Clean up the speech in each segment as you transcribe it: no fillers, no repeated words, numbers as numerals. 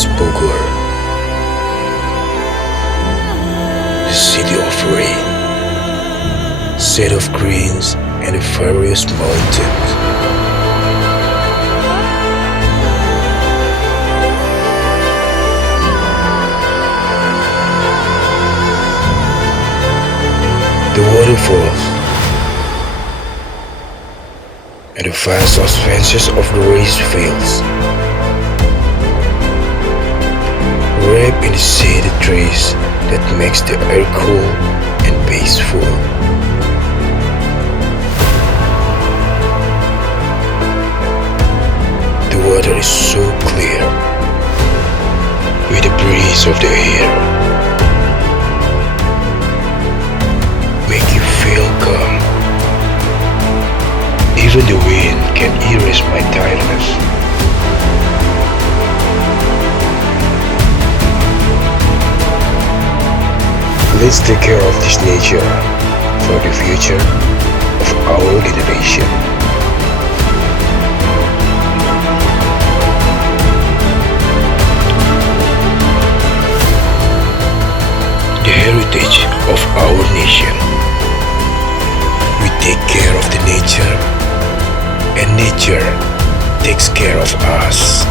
It's Bogor, the city of rain, set of greens and the various mountains. The waterfalls and the vast expanses of the rice fields, wrapped in the shaded trees that makes the air cool and peaceful. The water is so clear with the breeze of the air, make you feel calm. Even the wind can erase my tiredness. Let's take care of this nature for the future of our generation. The heritage of our nation. We take care of the nature, and nature takes care of us.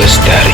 Lestari.